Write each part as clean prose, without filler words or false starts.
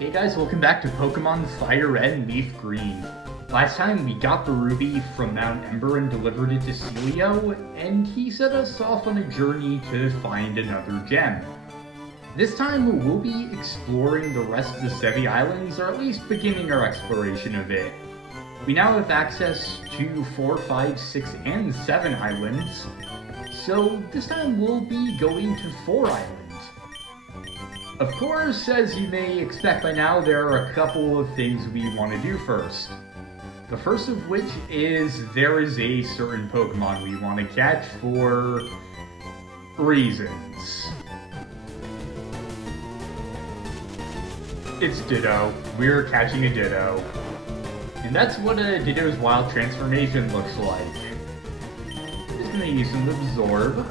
Hey guys, welcome back to Pokémon FireRed LeafGreen. Last time we got the ruby from Mount Ember and delivered it to Celio, and he set us off on a journey to find another gem. This time we'll be exploring the rest of the Sevi Islands, or at least beginning our exploration of it. We now have access to 4, 5, 6, and 7 islands, so this time we'll be going to 4 islands. Of course, as you may expect by now, there are a couple of things we want to do first. The first of which is there is a certain Pokemon we want to catch for reasons. It's Ditto. We're catching a Ditto. And that's what a Ditto's wild transformation looks like. I'm just gonna use some Absorb.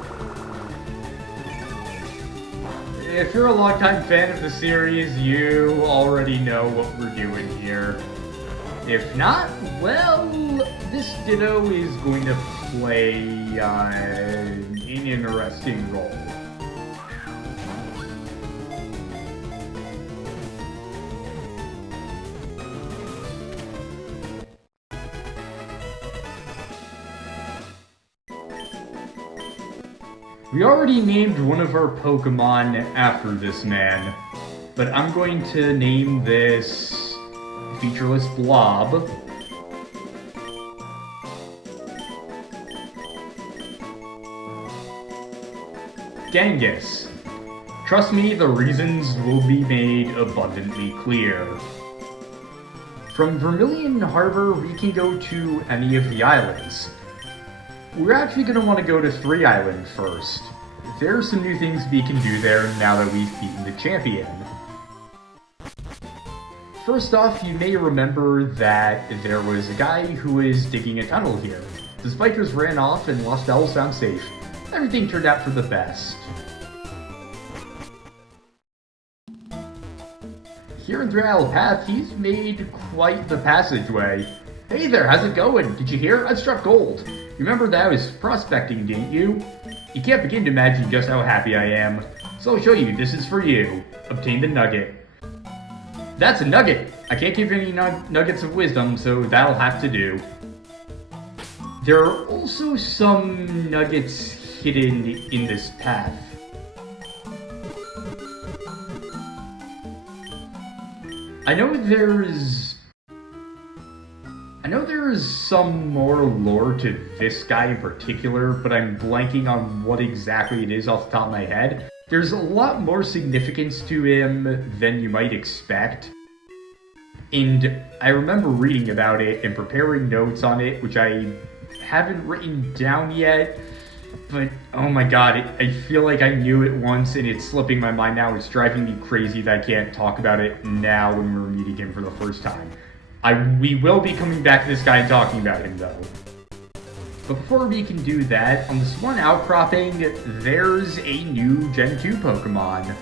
If you're a longtime fan of the series, you already know what we're doing here. If not, well, this Ditto is going to play an interesting role. We already named one of our Pokemon after this man, but I'm going to name this Featureless Blob. Genghis. Trust me, the reasons will be made abundantly clear. From Vermilion Harbor, we can go to any of the islands. We're actually going to want to go to 3 Island first. There are some new things we can do there now that we've beaten the champion. First off, you may remember that there was a guy who was digging a tunnel here. The spikers ran off and Lost Owls found safe. Everything turned out for the best. Here in 3 Isle Path, he's made quite the passageway. Hey there, how's it going? Did you hear? I've struck gold. Remember that I was prospecting, didn't you? You can't begin to imagine just how happy I am. So I'll show you, this is for you. Obtain the nugget. That's a nugget! I can't give you any nuggets of wisdom, so that'll have to do. There are also some nuggets hidden in this path. I know there is some more lore to this guy in particular, but I'm blanking on what exactly it is off the top of my head. There's a lot more significance to him than you might expect. And I remember reading about it and preparing notes on it, which I haven't written down yet. But, oh my god, I feel like I knew it once and it's slipping my mind now. It's driving me crazy that I can't talk about it now when we're meeting him for the first time. We will be coming back to this guy and talking about him, though. But before we can do that, on this one outcropping, there's a new Gen 2 Pokemon.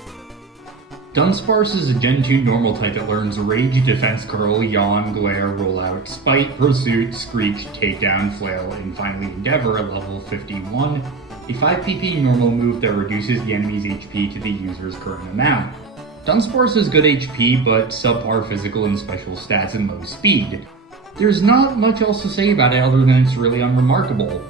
Dunsparce is a Gen 2 normal type that learns Rage, Defense Curl, Yawn, Glare, Rollout, Spite, Pursuit, Screech, Takedown, Flail, and finally Endeavor at level 51, a 5 PP normal move that reduces the enemy's HP to the user's current amount. Dunsparce has good HP, but subpar physical and special stats and low speed. There's not much else to say about it other than it's really unremarkable.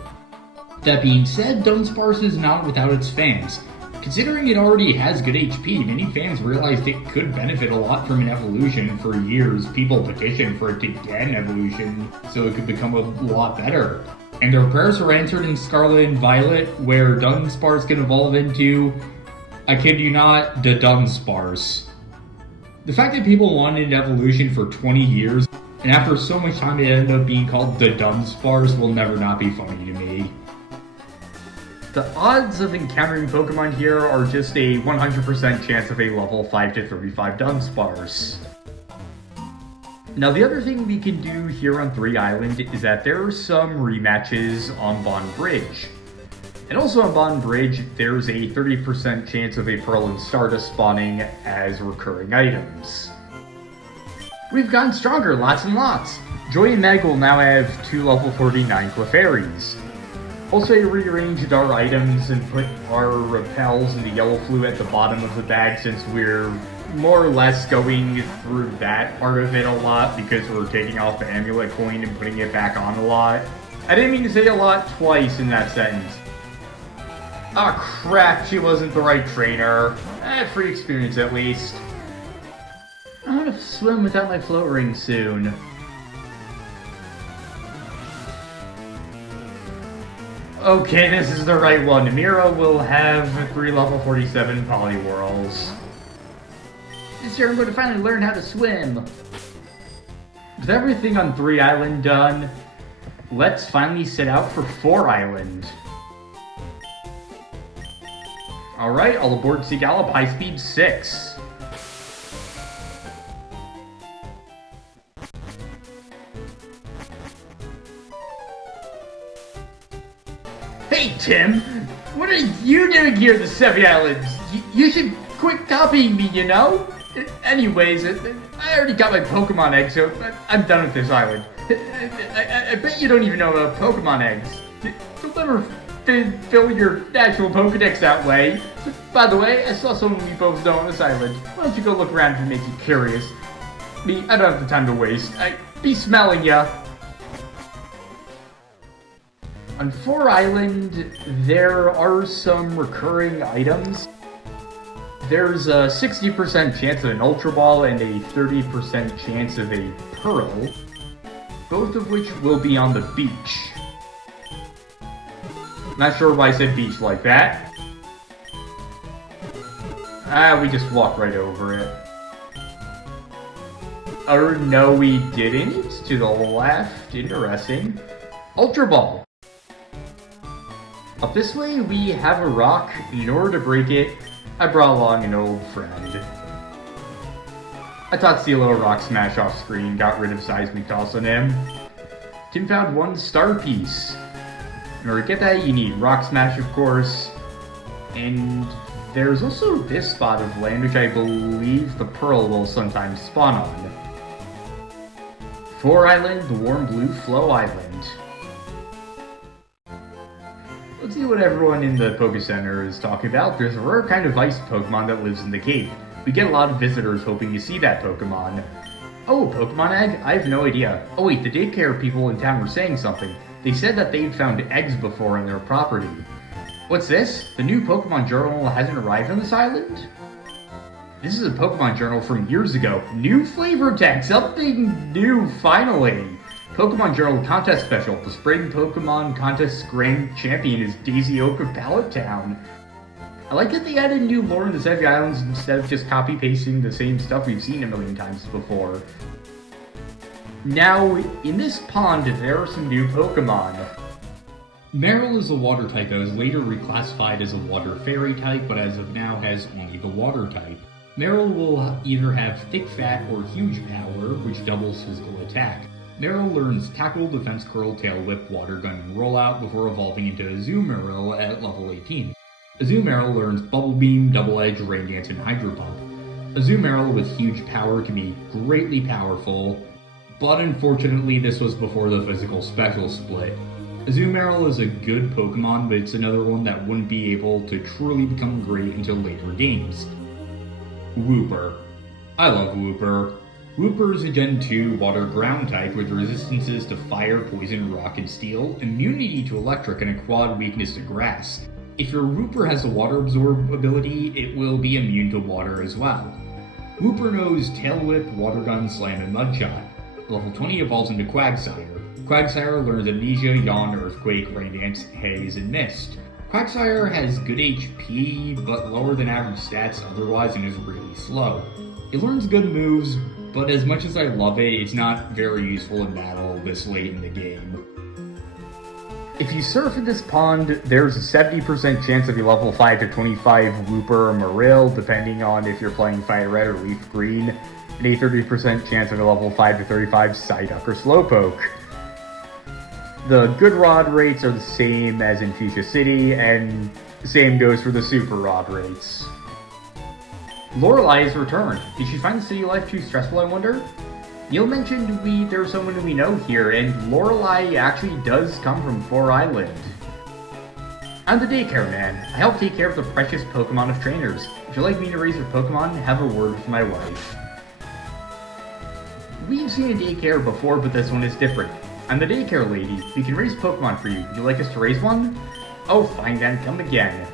That being said, Dunsparce is not without its fans. Considering it already has good HP, many fans realized it could benefit a lot from an evolution. For years, people petitioned for it to get an evolution so it could become a lot better. And their prayers were answered in Scarlet and Violet, where Dunsparce can evolve into, I kid you not, the Dunsparce. The fact that people wanted an evolution for 20 years, and after so much time it ended up being called the Dunsparce will never not be funny to me. The odds of encountering Pokemon here are just a 100% chance of a level 5 to 35 Dunsparce. Now the other thing we can do here on 3 Island is that there are some rematches on Bond Bridge. And also on Bond Bridge, there's a 30% chance of a Pearl and Stardust spawning as recurring items. We've gotten stronger, lots and lots! Joy and Meg will now have 2 level 49 Clefairies. Also, I rearranged our items and put our repels and the yellow flu at the bottom of the bag since we're more or less going through that part of it a lot because we're taking off the amulet coin and putting it back on a lot. I didn't mean to say a lot twice in that sentence. Ah, crap, she wasn't the right trainer. Free experience at least. I want to swim without my float ring soon. Okay, this is the right one. Mira will have 3 level 47 Poliwhirls. This year I'm going to finally learn how to swim. With everything on 3 Island done, let's finally set out for 4 Island. Alright, all aboard Sea Gallop, high speed 6. Hey Tim, what are you doing here in the Seven Islands? You should quit copying me, you know? Anyways, I already got my Pokemon Eggs, so I'm done with this island. I bet you don't even know about Pokemon Eggs. You'll never fill your actual Pokedex that way. By the way, I saw someone we both know on this island. Why don't you go look around and make you curious? Me, I don't have the time to waste. I be smelling ya. On 4 Island, there are some recurring items. There's a 60% chance of an Ultra Ball and a 30% chance of a Pearl, both of which will be on the beach. Not sure why I said beach like that. We just walked right over it. Oh, no we didn't. To the left. Interesting. Ultra Ball. Up this way, we have a rock. In order to break it, I brought along an old friend. I taught see a little rock smash off screen, got rid of Seismic Toss on him. Tim found 1 star piece. In order to get that, you need Rock Smash, of course. And there's also this spot of land, which I believe the Pearl will sometimes spawn on. 4 Island, the Warm Blue Flow Island. Let's see what everyone in the Poké Center is talking about. There's a rare kind of ice Pokemon that lives in the cave. We get a lot of visitors hoping to see that Pokemon. Oh, Pokemon Egg? I have no idea. Oh wait, the daycare people in town were saying something. They said that they'd found eggs before on their property. What's this? The new Pokemon Journal hasn't arrived on this island? This is a Pokemon Journal from years ago. New flavor text! Something new, finally! Pokemon Journal Contest Special. The Spring Pokemon Contest's Grand Champion is Daisy Oak of Pallet Town. I like that they added new lore in the Seven Islands instead of just copy-pasting the same stuff we've seen a million times before. Now, in this pond, there are some new Pokemon. Marill is a water type that was later reclassified as a water fairy type, but as of now has only the water type. Marill will either have thick fat or huge power, which doubles physical attack. Marill learns Tackle, Defense Curl, Tail Whip, Water Gun, and Rollout before evolving into Azumarill at level 18. Azumarill learns Bubble Beam, Double Edge, Rain Dance, and Hydro Pump. Azumarill with huge power can be greatly powerful, but unfortunately this was before the physical special split. Azumarill is a good Pokemon, but it's another one that wouldn't be able to truly become great until later games. Wooper. I love Wooper. Wooper is a Gen 2 water ground type with resistances to fire, poison, rock, and steel, immunity to electric, and a quad weakness to grass. If your Wooper has a water absorb ability, it will be immune to water as well. Wooper knows Tail Whip, Water Gun, Slam, and Mudshot. Level 20 evolves into Quagsire. Quagsire learns Amnesia, Yawn, Earthquake, Rain Dance, Haze, and Mist. Quagsire has good HP, but lower than average stats otherwise and is really slow. It learns good moves, but as much as I love it, it's not very useful in battle this late in the game. If you surf in this pond, there's a 70% chance of a level 5 to 25 Wooper or Marill, depending on if you're playing FireRed or LeafGreen, and a 30% chance of a level 5 to 35 Psyduck or Slowpoke. The good rod rates are the same as in Fuchsia City, and the same goes for the super rod rates. Lorelei has returned. Did she find the city life too stressful, I wonder? Neil mentioned there's someone we know here, and Lorelei actually does come from 4 Island. I'm the daycare man. I help take care of the precious Pokemon of trainers. if you'd like me to raise your Pokemon, have a word with my wife. We've seen a daycare before, but this one is different. I'm the daycare lady. We can raise Pokemon for you. Would you like us to raise one? Oh, fine then, come again.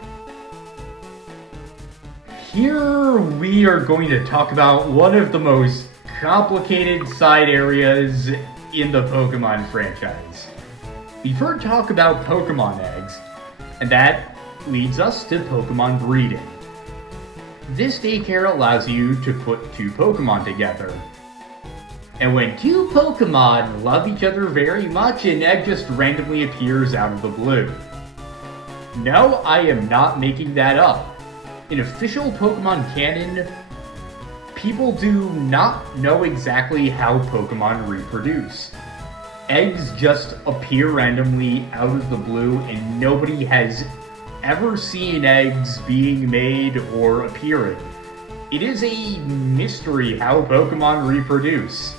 Here we are going to talk about one of the most complicated side areas in the Pokemon franchise. We've heard talk about Pokemon Eggs, and that leads us to Pokemon breeding. This daycare allows you to put two Pokemon together. And when two Pokemon love each other very much, an egg just randomly appears out of the blue. No, I am not making that up. In official Pokemon canon, people do not know exactly how Pokemon reproduce. Eggs just appear randomly out of the blue, and nobody has ever seen eggs being made or appearing. It is a mystery how Pokemon reproduce.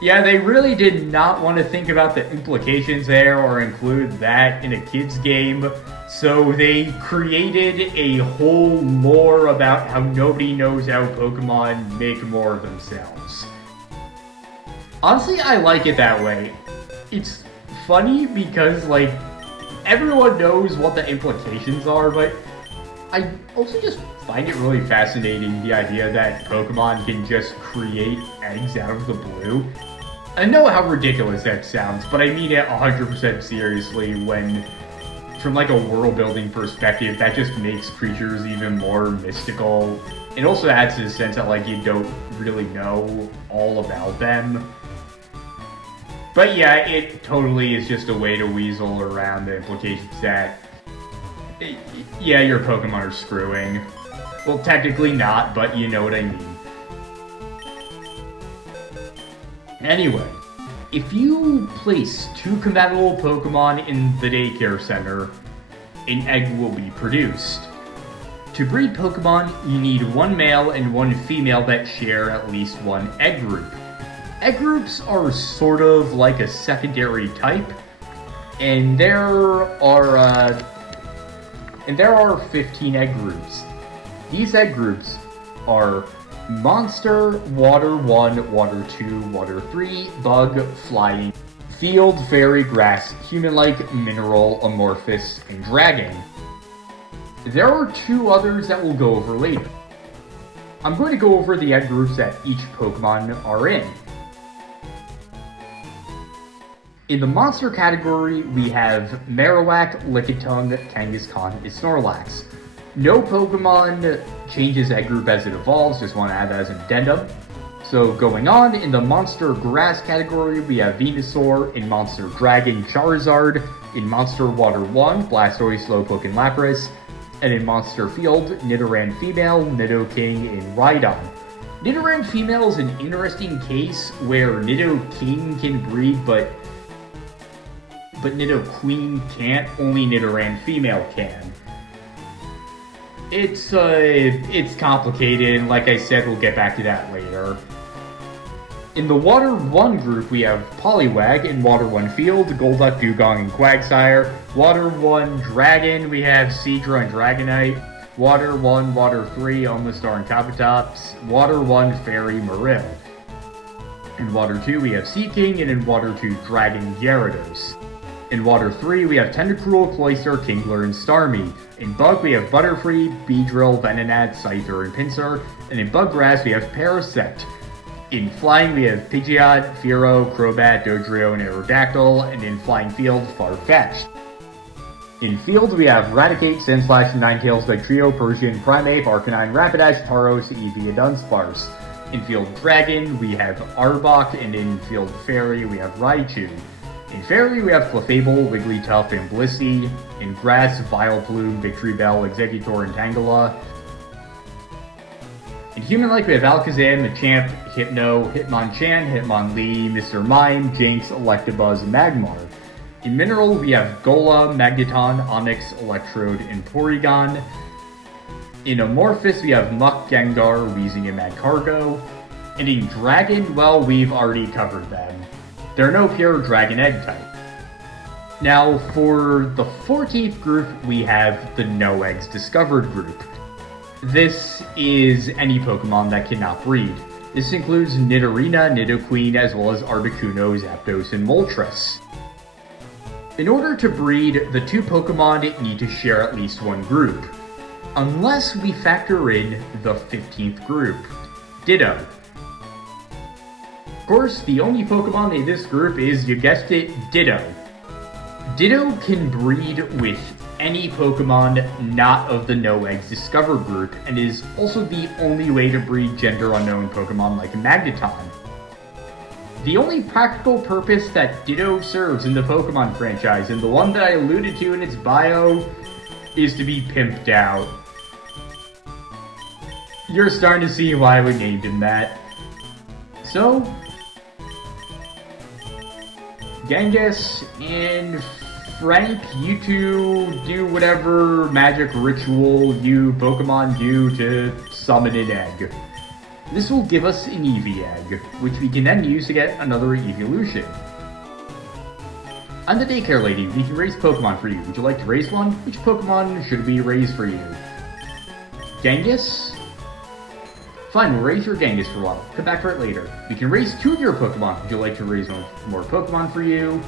Yeah, they really did not want to think about the implications there or include that in a kid's game, so they created a whole lore about how nobody knows how Pokemon make more of themselves. Honestly, I like it that way. It's funny because, like, everyone knows what the implications are, but I also just find it really fascinating, the idea that Pokemon can just create eggs out of the blue. I know how ridiculous that sounds, but I mean it 100% seriously when, from like a world building perspective, that just makes creatures even more mystical. It also adds to the sense that like you don't really know all about them. But yeah, it totally is just a way to weasel around the implications that, yeah, your Pokemon are screwing. Well, technically not, but you know what I mean. Anyway, if you place two compatible Pokemon in the daycare center, an egg will be produced. To breed Pokemon, you need one male and one female that share at least one egg group. Egg groups are sort of like a secondary type, and there are 15 egg groups. These egg groups are Monster, Water 1, Water 2, Water 3, Bug, Flying, Field, Fairy, Grass, Human-like, Mineral, Amorphous, and Dragon. There are two others that we'll go over later. I'm going to go over the egg groups that each Pokemon are in. In the Monster category, we have Marowak, Lickitung, Kangaskhan, and Snorlax. No Pokemon changes egg group as it evolves, just want to add that as an addendum. So going on, in the Monster Grass category, we have Venusaur, in Monster Dragon, Charizard, in Monster Water 1, Blastoise, Slowpoke, and Lapras, and in Monster Field, Nidoran Female, Nidoking, and Rhydon. Nidoran Female is an interesting case where Nidoking can breed, but Nidoqueen can't, only Nidoran Female can. It's complicated, and like I said, we'll get back to that later. In the Water 1 group, we have Poliwag in Water 1 Field, Golduck, Dugong, and Quagsire. Water 1 Dragon, we have Seadra and Dragonite. Water 1, Water 3, Omastar and Kabutops. Water 1 Fairy, Marill. In Water 2, we have Seaking, and in Water 2, Dragon, Gyarados. In Water 3, we have Tentacruel, Cloyster, Kingler, and Starmie. In Bug, we have Butterfree, Beedrill, Venonat, Scyther, and Pinsir. And in Buggrass, we have Parasect. In Flying, we have Pidgeot, Fearow, Crobat, Dodrio, and Aerodactyl. And in Flying Field, Farfetch'd. In Field, we have Raticate, Sandslash, Ninetales, Dugtrio, Persian, Primeape, Arcanine, Rapidash, Tauros, Eevee, and Dunsparce. In Field Dragon, we have Arbok, and in Field Fairy, we have Raichu. In Fairy, we have Clefable, Wigglytuff, and Blissey. In Grass, Vileplume, Victreebel, Exeggutor, and Tangela. In Human-like, we have Alakazam, Machamp, Hypno, Hitmonchan, Hitmonlee, Mr. Mime, Jinx, Electabuzz, and Magmar. In Mineral, we have Golem, Magneton, Onix, Electrode, and Porygon. In Amorphous, we have Muck, Gengar, Weezing, and Magcargo. And in Dragon, well, we've already covered them. There are no pure Dragon Egg type. Now, for the 14th group, we have the No Eggs Discovered group. This is any Pokemon that cannot breed. This includes Nidorina, Nidoqueen, as well as Articuno, Zapdos, and Moltres. In order to breed, the two Pokemon need to share at least one group, unless we factor in the 15th group, Ditto. Of course, the only Pokemon in this group is, you guessed it, Ditto. Ditto can breed with any Pokemon not of the No Eggs Discovered group, and is also the only way to breed gender unknown Pokemon like Magneton. The only practical purpose that Ditto serves in the Pokemon franchise, and the one that I alluded to in its bio, is to be pimped out. You're starting to see why we named him that. So, Genghis and Frank, you two do whatever magic ritual you Pokemon do to summon an egg. This will give us an Eevee egg, which we can then use to get another evolution. I'm the daycare lady. We can raise Pokemon for you. Would you like to raise one? Which Pokemon should we raise for you? Genghis? Fine, we'll raise your Genghis for a while. Come back for it later. We can raise two of your Pokemon. Would you like to raise one more Pokemon for you?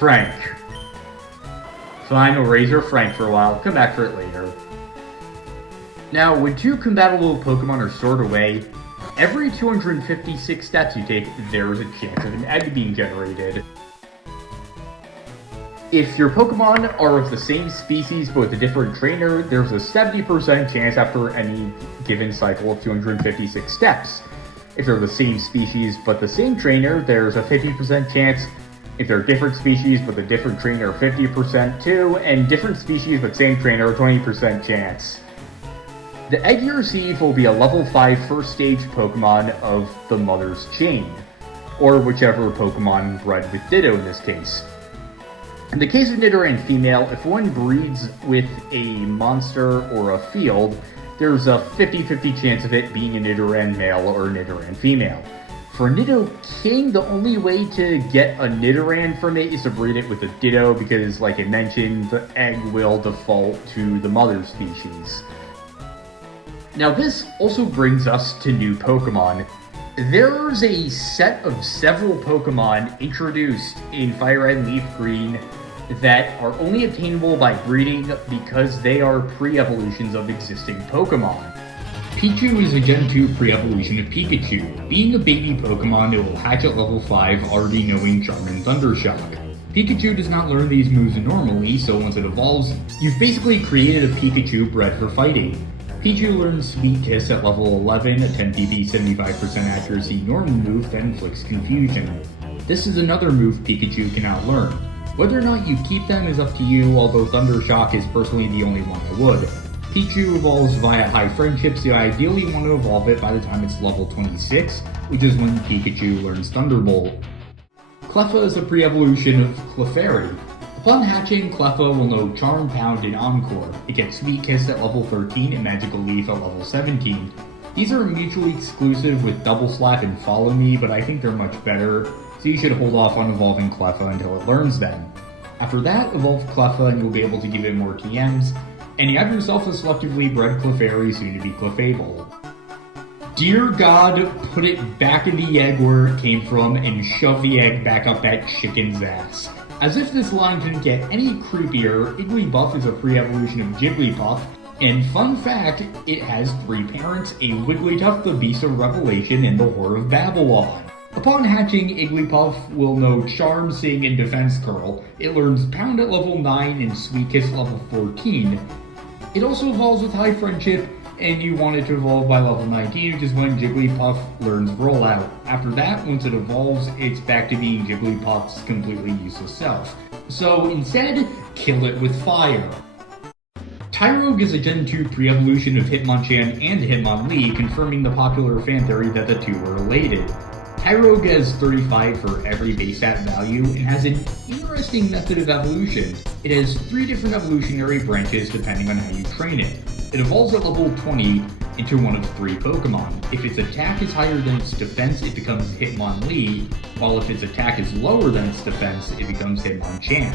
Frank. Fine, we'll raise your Frank for a while. Come back for it later. Now, when two compatible Pokemon are stored away, every 256 steps you take, there is a chance of an egg being generated. If your Pokemon are of the same species but with a different trainer, there's a 70% chance after any given cycle of 256 steps. If they're the same species but the same trainer, there's a 50% chance. If they're different species but a different trainer, 50% too, and different species but same trainer, 20% chance. The egg you receive will be a level 5 first stage Pokemon of the Mother's Chain, or whichever Pokemon bred with Ditto in this case. In the case of Nidoran female, if one breeds with a monster or a field, there's a 50-50 chance of it being a Nidoran male or a Nidoran female. For Nidoking, the only way to get a Nidoran from it is to breed it with a Ditto, because, like I mentioned, the egg will default to the mother species. Now this also brings us to new Pokemon. There's a set of several Pokemon introduced in FireRed LeafGreen that are only obtainable by breeding because they are pre-evolutions of existing Pokemon. Pichu is a Gen 2 pre-evolution of Pikachu. Being a baby Pokemon, it will hatch at level 5 already knowing Charm and Thundershock. Pikachu does not learn these moves normally, so once it evolves, you've basically created a Pikachu bred for fighting. Pichu learns Sweet Kiss at level 11, a 10 PP 75% accuracy normal move that inflicts confusion. This is another move Pikachu cannot learn. Whether or not you keep them is up to you, although Thundershock is personally the only one I would. Pichu evolves via High Friendship, so I ideally want to evolve it by the time it's level 26, which is when Pikachu learns Thunderbolt. Cleffa is a pre-evolution of Clefairy. Upon hatching, Cleffa will know Charm, Pound, and Encore. It gets Sweet Kiss at level 13 and Magical Leaf at level 17. These are mutually exclusive with Double Slap and Follow Me, but I think they're much better, so you should hold off on evolving Cleffa until it learns them. After that, evolve Cleffa and you'll be able to give it more TMs, and you have yourself a selectively bred Clefairy, soon to be Clefable. Dear God, put it back in the egg where it came from and shove the egg back up that chicken's ass. As if this line couldn't get any creepier, Igglybuff is a pre-evolution of Jigglypuff, and fun fact, it has 3 parents, a Wigglytuff, the Beast of Revelation, and the Whore of Babylon. Upon hatching, Igglybuff will know Charm, Sing, and Defense Curl. It learns Pound at level 9 and Sweet Kiss level 14. It also evolves with High Friendship, and you want it to evolve by level 19, which is when Jigglypuff learns Rollout. After that, once it evolves, it's back to being Jigglypuff's completely useless self. So instead, kill it with fire. Tyrogue is a Gen 2 pre-evolution of Hitmonchan and Hitmonlee, confirming the popular fan theory that the two are related. Tyrogue has 35 for every base stat value and has an interesting method of evolution. It has 3 different evolutionary branches depending on how you train it. It evolves at level 20, into one of 3 Pokemon. If its attack is higher than its defense, it becomes Hitmonlee, while if its attack is lower than its defense, it becomes Hitmonchan.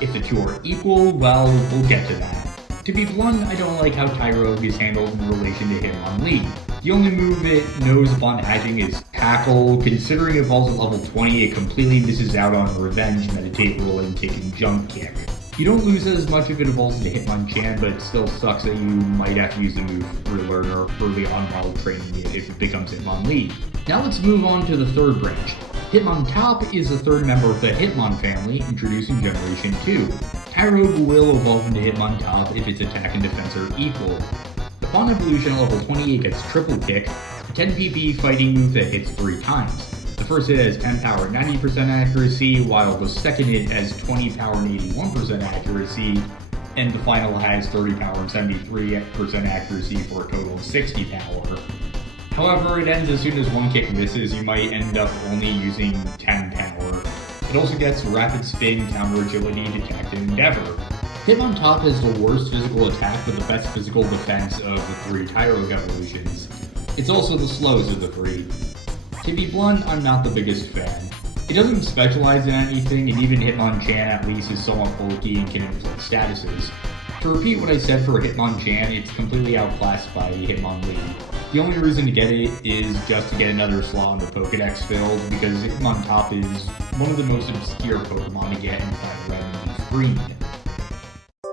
If the 2 are equal, well, we'll get to that. To be blunt, I don't like how Tyrogue is handled in relation to Hitmonlee. The only move it knows upon hatching is Tackle. Considering it evolves at level 20, it completely misses out on Revenge, Meditate, Roll, and taking Jump Kick. You don't lose as much if it evolves into Hitmonchan, but it still sucks that you might have to use the move Relearner early on while training it if it becomes Hitmonlee. Now let's move on to the third branch. Hitmontop is the third member of the Hitmon family, introduced in Generation 2. Tyrogue will evolve into Hitmontop if its attack and defense are equal. Upon evolution at level 20, it gets Triple Kick, a 10 PP fighting move that hits 3 times. The first hit has 10 power and 90% accuracy, while the second hit has 20 power and 81% accuracy, and the final has 30 power and 73% accuracy for a total of 60 power. However, it ends as soon as one kick misses. You might end up only using 10 power. It also gets Rapid Spin, Counter Agility, Detect, and Endeavor. Hitmontop has the worst physical attack but the best physical defense of the 3 Tyrogue evolutions. It's also the slowest of the 3. To be blunt, I'm not the biggest fan. It doesn't specialize in anything, and even Hitmonchan at least is somewhat bulky and can inflict statuses. To repeat what I said for Hitmonchan, it's completely outclassed by Hitmonlee. The only reason to get it is just to get another slot on the Pokédex filled, because Hitmontop is one of the most obscure Pokemon to get in FireRed LeafGreen.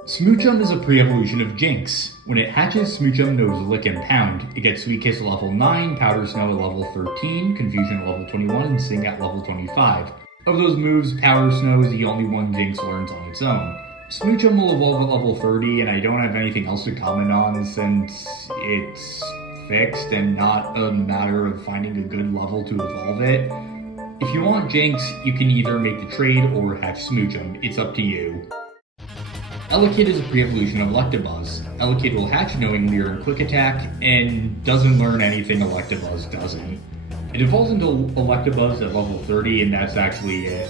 Smoochum is a pre-evolution of Jinx. When it hatches, Smoochum knows Lick and Pound. It gets Sweet Kiss at level 9, Powder Snow at level 13, Confusion at level 21, and Sing at level 25. Of those moves, Powder Snow is the only one Jinx learns on its own. Smoochum will evolve at level 30, and I don't have anything else to comment on since it's fixed and not a matter of finding a good level to evolve it. If you want Jinx, you can either make the trade or hatch Smoochum. It's up to you. Elekid is a pre-evolution of Electabuzz. Elekid will hatch knowing Leer and Quick Attack, and doesn't learn anything Electabuzz doesn't. It evolves into Electabuzz at level 30, and that's actually it.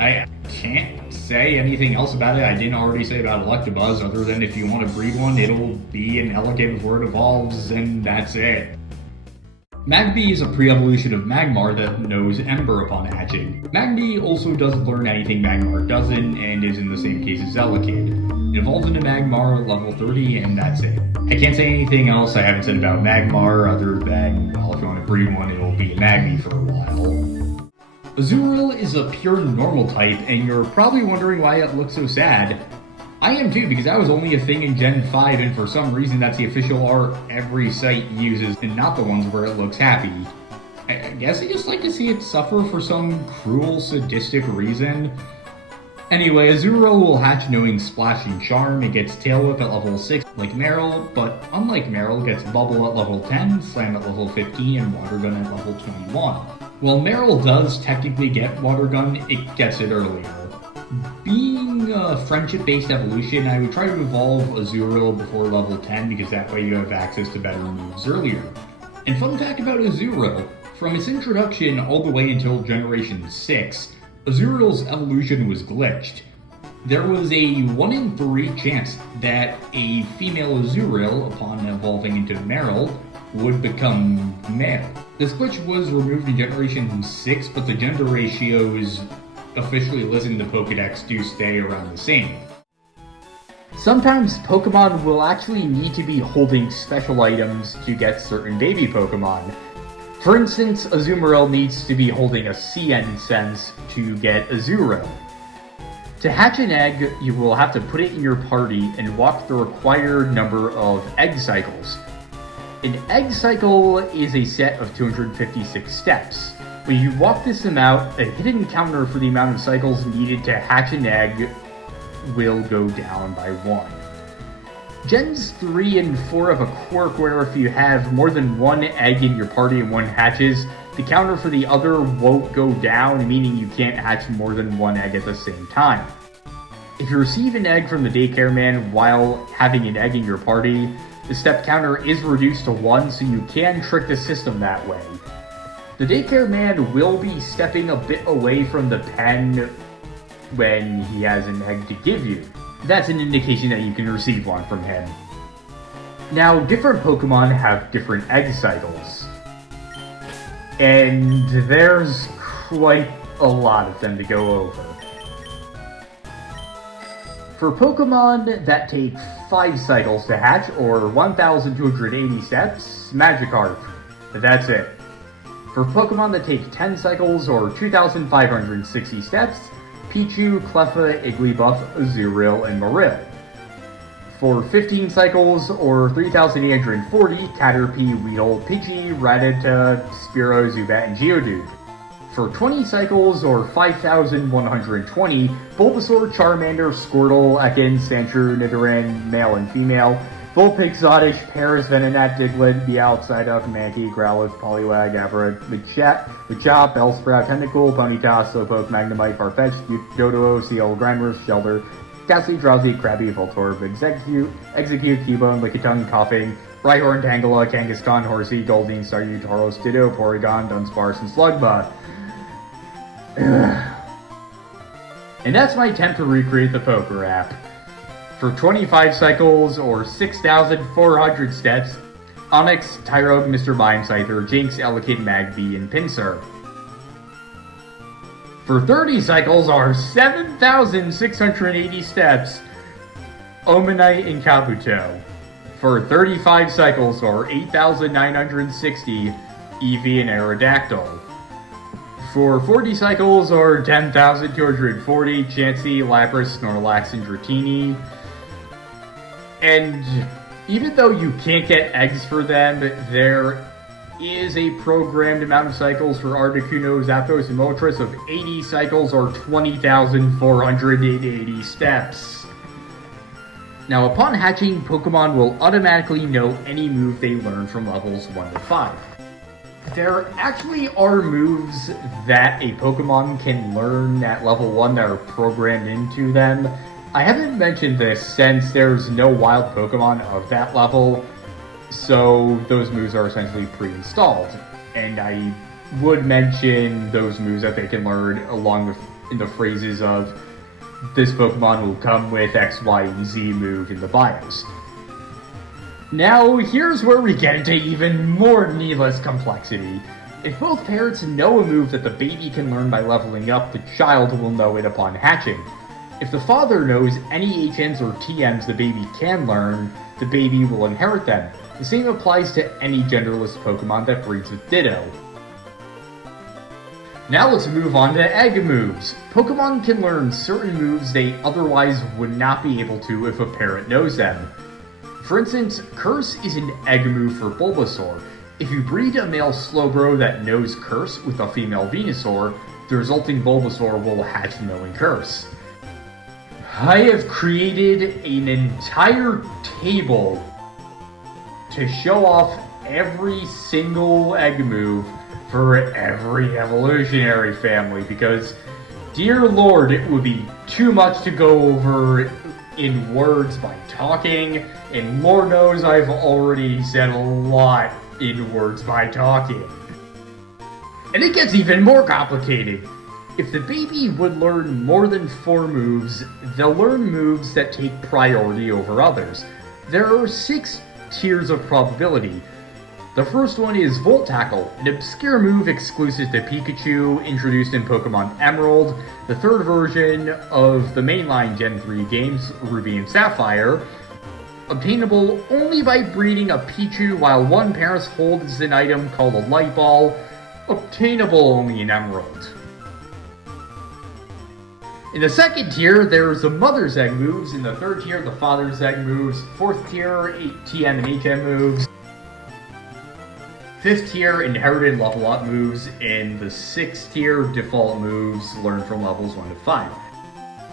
I can't say anything else about it I didn't already say about Electabuzz, other than if you want to breed one, it'll be an Elekid before it evolves, and that's it. Magby is a pre-evolution of Magmar that knows Ember upon hatching. Magby also doesn't learn anything Magmar doesn't, and is in the same case as Elekid. It evolves into Magmar at level 30, and that's it. I can't say anything else I haven't said about Magmar, other than, well, if you want to breed one, it'll be a Magby for a while. Azurill is a pure normal type, and you're probably wondering why it looks so sad. I am too, because that was only a thing in Gen 5, and for some reason that's the official art every site uses, and not the ones where it looks happy. I guess I just like to see it suffer for some cruel, sadistic reason. Anyway, Azurill will hatch knowing Splash and Charm. It gets Tail Whip at level 6 like Marill, but unlike Marill, it gets Bubble at level 10, Slam at level 15, and Water Gun at level 21. While Marill does technically get Water Gun, it gets it earlier. Being a friendship-based evolution, I would try to evolve Azurill before level 10 because that way you have access to better moves earlier. And fun fact about Azurill, from its introduction all the way until Generation 6, Azurill's evolution was glitched. There was a 1 in 3 chance that a female Azurill, upon evolving into Marill, would become male. This glitch was removed in Generation 6, but the gender ratios officially listed in the Pokédex do stay around the same. Sometimes Pokemon will actually need to be holding special items to get certain baby Pokemon. For instance, Azumarill needs to be holding a CN sense to get Azurill. To hatch an egg, you will have to put it in your party and walk the required number of egg cycles. An egg cycle is a set of 256 steps. When you walk this amount, a hidden counter for the amount of cycles needed to hatch an egg will go down by 1. Gens 3 and 4 have a quirk where if you have more than 1 egg in your party and 1 hatches, the counter for the other won't go down, meaning you can't hatch more than 1 egg at the same time. If you receive an egg from the daycare man while having an egg in your party, the step counter is reduced to 1, so you can trick the system that way. The daycare man will be stepping a bit away from the pen when he has an egg to give you. That's an indication that you can receive one from him. Now, different Pokemon have different egg cycles, and there's quite a lot of them to go over. For Pokemon that take 5 cycles to hatch, or 1,280 steps, Magikarp. That's it. For Pokemon that take 10 cycles, or 2,560 steps, Pichu, Cleffa, Igglybuff, Azurill, and Marill. For 15 cycles, or 3,840, Caterpie, Weedle, Pidgey, Rattata, Spearow, Zubat, and Geodude. For 20 cycles, or 5,120, Bulbasaur, Charmander, Squirtle, Ekans, Sandshrew, Nidoran, male and female, Vulpix, Oddish, Paras, Venonat, Diglett, Meowth, Psyduck, Mankey, Growlithe, Poliwag, Abra, Machop, Bellsprout, Tentacool, Ponyta, Slowpoke, Magnemite, Farfetch'd, Doduo, Seal, Grimer's, Shelter, Ghastly, Drowsy, Krabby, Voltorb, Execute, Cubone, Lickitung, Coughing, Rhyhorn, Tangela, Kangaskhan, Horsey, Goldeen, Staryu, Tauros, Ditto, Porygon, Dunsparce, and Slugma. And that's my attempt to recreate the Poker app. For 25 cycles, or 6,400 steps, Onyx, Tyrogue, Mr. Mime, Scyther, Jinx, Elekid, Magby, and Pinsir. For 30 cycles, or 7,680 steps, Omanite and Kabuto. For 35 cycles, or 8,960, Eevee and Aerodactyl. For 40 cycles, or 10,240, Chansey, Lapras, Snorlax, and Dratini. And even though you can't get eggs for them, there is a programmed amount of cycles for Articuno, Zapdos, and Moltres of 80 cycles, or 20,480 steps. Now, upon hatching, Pokemon will automatically know any move they learn from levels 1 to 5. There actually are moves that a Pokemon can learn at level 1 that are programmed into them. I haven't mentioned this since there's no wild Pokemon of that level, so those moves are essentially pre-installed. And I would mention those moves that they can learn in the phrases of, this Pokemon will come with X, Y, and Z move in the BIOS. Now, here's where we get into even more needless complexity. If both parents know a move that the baby can learn by leveling up, the child will know it upon hatching. If the father knows any HNs or TMs the baby can learn, the baby will inherit them. The same applies to any genderless Pokemon that breeds with Ditto. Now let's move on to egg moves. Pokemon can learn certain moves they otherwise would not be able to if a parent knows them. For instance, Curse is an egg move for Bulbasaur. If you breed a male Slowbro that knows Curse with a female Venusaur, the resulting Bulbasaur will hatch knowing Curse. I have created an entire table to show off every single egg move for every evolutionary family because, dear lord, it would be too much to go over in words by talking, and Lord knows I've already said a lot in words by talking. And it gets even more complicated. If the baby would learn more than 4 moves, they'll learn moves that take priority over others. There are 6 tiers of probability. The first one is Volt Tackle, an obscure move exclusive to Pikachu, introduced in Pokemon Emerald, the third version of the mainline Gen 3 games, Ruby and Sapphire, obtainable only by breeding a Pichu while one parent holds an item called a Light Ball, obtainable only in Emerald. In the second tier, there's the Mother's Egg moves, in the third tier, the Father's Egg moves, fourth tier, TM and HM moves, 5th tier, inherited level up moves, and the 6th tier, default moves learned from levels 1 to 5.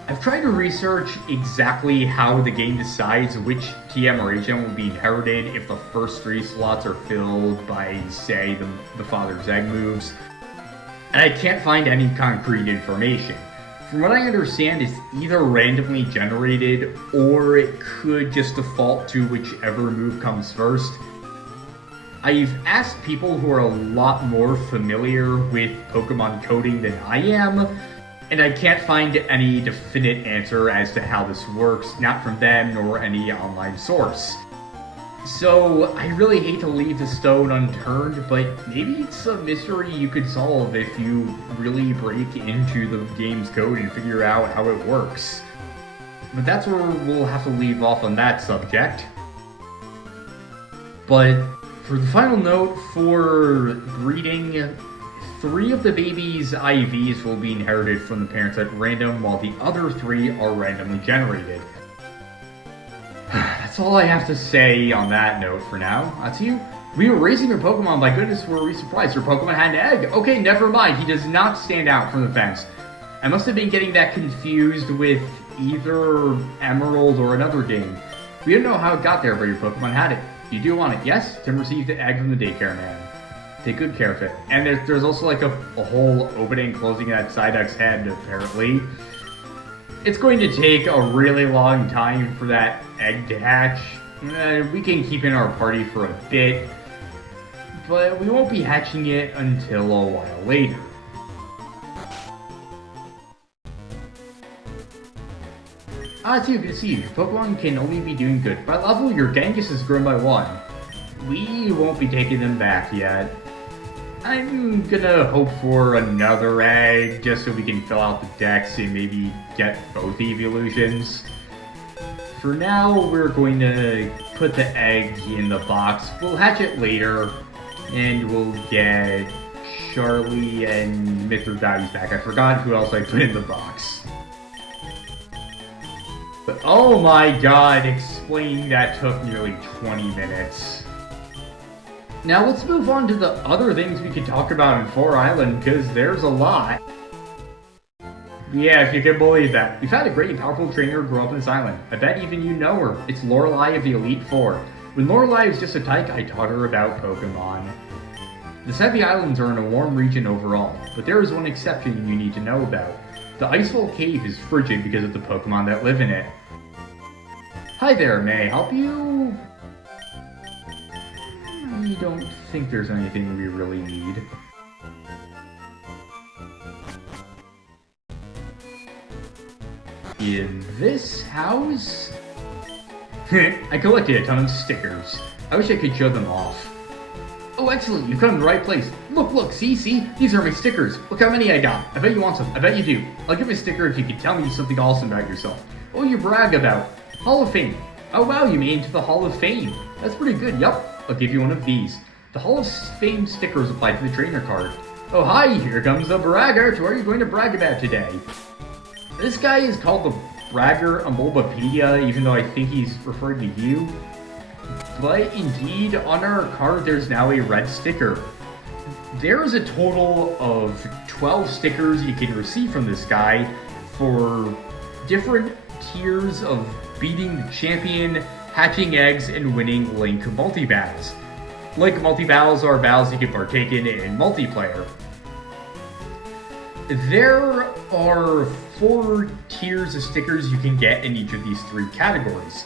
I've tried to research exactly how the game decides which TM or HM will be inherited if the first 3 slots are filled by, say, the Father's Egg moves, and I can't find any concrete information. From what I understand, it's either randomly generated, or it could just default to whichever move comes first. I've asked people who are a lot more familiar with Pokemon coding than I am, and I can't find any definite answer as to how this works, not from them nor any online source. So, I really hate to leave the stone unturned, but maybe it's a mystery you could solve if you really break into the game's code and figure out how it works. But that's where we'll have to leave off on that subject. But for the final note, for breeding, 3 of the baby's IVs will be inherited from the parents at random, while the other 3 are randomly generated. That's all I have to say on that note for now. That's you. We were raising your Pokemon, by goodness were we surprised. Your Pokemon had an egg. Okay, never mind. He does not stand out from the fence. I must have been getting that confused with either Emerald or another game. We don't know how it got there, but your Pokemon had it. You do want it, yes? Tim received the egg from the daycare man. Take good care of it. And there's also like a hole opening and closing that Psyduck's head, apparently. It's going to take a really long time for that egg to hatch. We can keep in our party for a bit, but we won't be hatching it until a while later. It's you, good to see you. Your Pokemon can only be doing good. By level, your Genghis has grown by 1. We won't be taking them back yet. I'm gonna hope for another egg, just so we can fill out the decks and maybe get both evolutions. For now, we're going to put the egg in the box. We'll hatch it later, and we'll get Charlie and Mr. Values back. I forgot who else I put in the box. But oh my god, explaining that took nearly 20 minutes. Now let's move on to the other things we could talk about in 4 Island, because there's a lot. Yeah, if you can believe that. We've had a great and powerful trainer grow up in this island. I bet even you know her. It's Lorelei of the Elite Four. When Lorelei was just a tyke, I taught her about Pokemon. The 7 Islands are in a warm region overall, but there is one exception you need to know about. The Icefall Cave is frigid because of the Pokemon that live in it. Hi there, may I help you? I don't think there's anything we really need. In this house? I collected a ton of stickers. I wish I could show them off. Oh, excellent, you've come to the right place. Look, see? These are my stickers. Look how many I got. I bet you want some. I bet you do. I'll give you a sticker if you can tell me something awesome about yourself. What will you brag about? Hall of Fame. Oh wow, you made it to the Hall of Fame. That's pretty good, yup. I'll give you one of these. The Hall of Fame stickers apply to the trainer card. Oh hi, here comes the braggart. What are you going to brag about today? This guy is called the Bragger Bulbapedia, even though I think he's referring to you. But indeed, on our card there's now a red sticker. There is a total of 12 stickers you can receive from this guy for different tiers of beating the champion, hatching eggs, and winning Link multi-battles. Link multi-battles are battles you can partake in multiplayer. There are 4 tiers of stickers you can get in each of these 3 categories.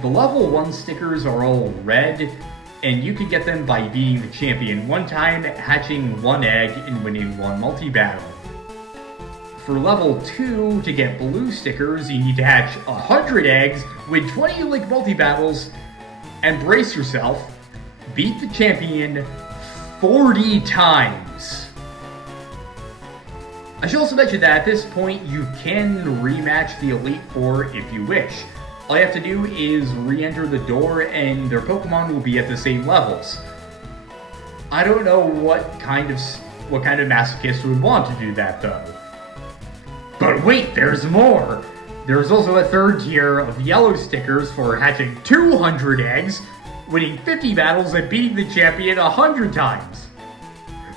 The level 1 stickers are all red, and you can get them by beating the champion 1 time, hatching 1 egg, and winning 1 multi-battle. For level 2, to get blue stickers, you need to hatch 100 eggs, win 20 Link multi-battles, and brace yourself, beat the champion 40 times. I should also mention that at this point, you can rematch the Elite Four if you wish. All you have to do is re-enter the door and their Pokemon will be at the same levels. I don't know what kind of masochist would want to do that though. But wait, there's more! There's also a 3rd tier of yellow stickers for hatching 200 eggs, winning 50 battles, and beating the champion 100 times.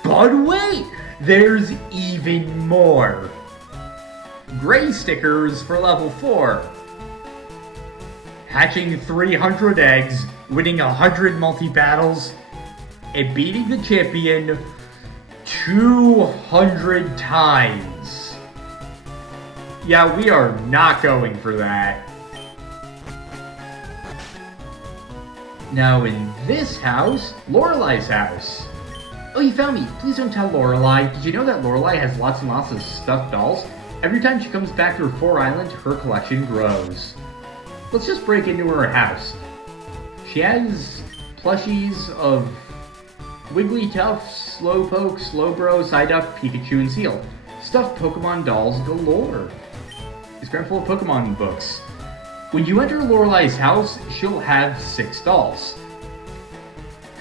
But wait! There's even more! Gray stickers for level 4. Hatching 300 eggs, winning 100 multi-battles, and beating the champion 200 times. Yeah, we are not going for that. Now in this house, Lorelei's house. Oh, you found me. Please don't tell Lorelei. Did you know that Lorelei has lots and lots of stuffed dolls? Every time she comes back to her 4 Island, her collection grows. Let's just break into her house. She has plushies of Wigglytuff, Slowpoke, Slowbro, Psyduck, Pikachu, and Seal. Stuffed Pokemon dolls galore. It's crammed full of Pokemon books. When you enter Lorelai's house, she'll have 6 dolls.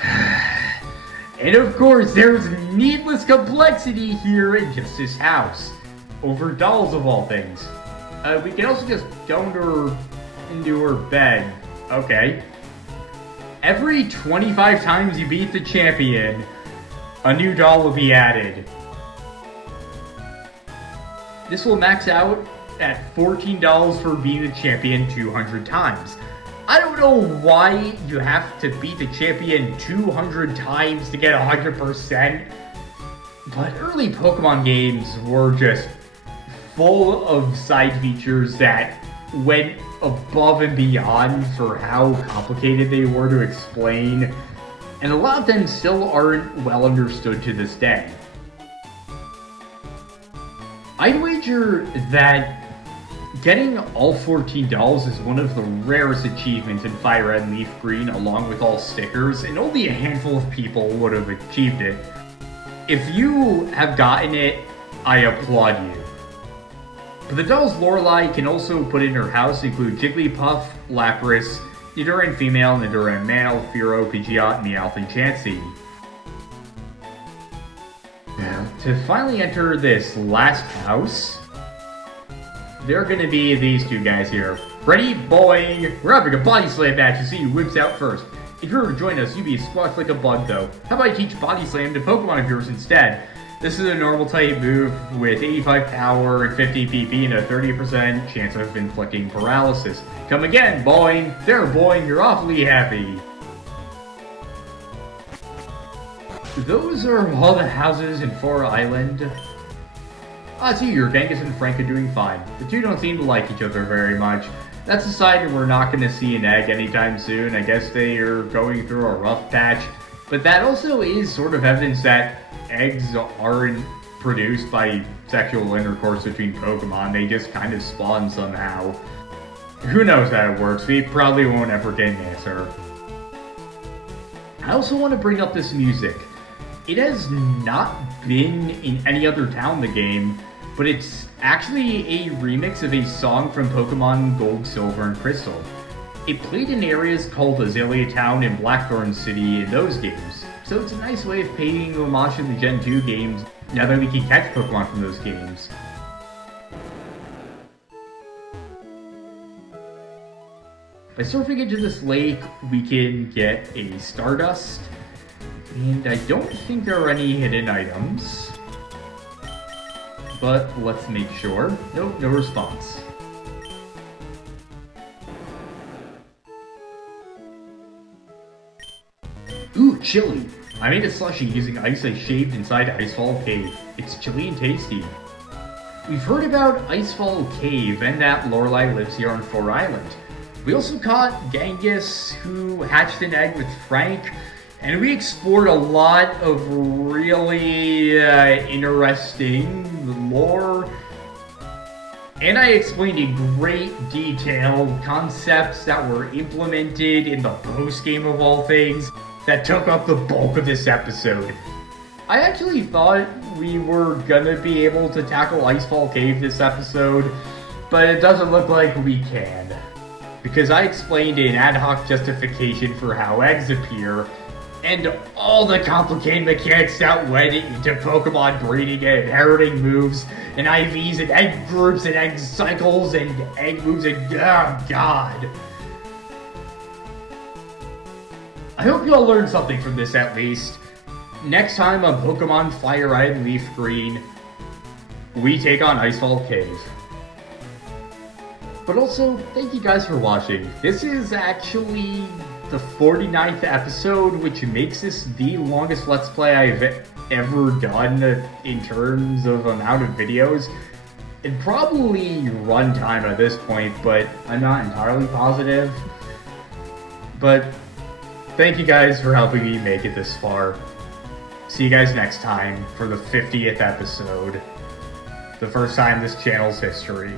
And of course, there's needless complexity here in just this house. Over dolls of all things. We can also just go into her bed. Okay. Every 25 times you beat the champion, a new doll will be added. This will max out at $14 for beating the champion 200 times. I don't know why you have to beat the champion 200 times to get 100%, but early Pokemon games were just full of side features that went above and beyond for how complicated they were to explain, and a lot of them still aren't well understood to this day. I'd wager that getting all 14 dolls is one of the rarest achievements in FireRed and LeafGreen, along with all stickers, and only a handful of people would have achieved it. If you have gotten it, I applaud you. But the dolls Lorelai can also put in her house include Jigglypuff, Lapras, Nidoran Female, Nidoran Male, Fearow, Pidgeot, Meowth, and Chansey. To finally enter this last house, there are going to be these two guys here. Ready? Boing! We're having a body slam match to see who whips out first. If you were to join us, you'd be squashed like a bug though. How about I teach body slam to Pokemon of yours instead? This is a normal type move with 85 power and 50 PP and a 30% chance of inflicting paralysis. Come again, boing! There, boing, you're awfully happy. Those are all the houses in Fore Island. I see your Genghis and Frank are doing fine. The two don't seem to like each other very much. That's a sign we're not going to see an egg anytime soon. I guess they are going through a rough patch. But that also is sort of evidence that eggs aren't produced by sexual intercourse between Pokemon. They just kind of spawn somehow. Who knows how it works? We probably won't ever get an answer. I also want to bring up this music. It has not been in any other town in the game, but it's actually a remix of a song from Pokemon Gold, Silver, and Crystal. It played in areas called Azalea Town and Blackthorn City in those games, so it's a nice way of paying homage to the Gen 2 games now that we can catch Pokemon from those games. By surfing into this lake, we can get a Stardust. And I don't think there are any hidden items. But let's make sure. Nope, no response. Ooh, chili! I made a slushie using ice I shaved inside Icefall Cave. It's chilly and tasty. We've heard about Icefall Cave and that Lorelai lives here on Fore Island. We also caught Genghis, who hatched an egg with Frank, and we explored a lot of really interesting lore. And I explained in great detail concepts that were implemented in the post-game of all things that took up the bulk of this episode. I actually thought we were gonna be able to tackle Icefall Cave this episode, but it doesn't look like we can. Because I explained an ad hoc justification for how eggs appear, and all the complicated mechanics that went into Pokemon breeding and inheriting moves, and IVs, and egg groups, and egg cycles, and egg moves, and oh god. I hope you all learned something from this at least. Next time on Pokemon FireRed LeafGreen, we take on Icefall Cave. But also, thank you guys for watching. This is actually the 49th episode, which makes this the longest Let's Play I've ever done in terms of amount of videos. And probably runtime at this point, but I'm not entirely positive. But thank you guys for helping me make it this far. See you guys next time for the 50th episode. The first time in this channel's history.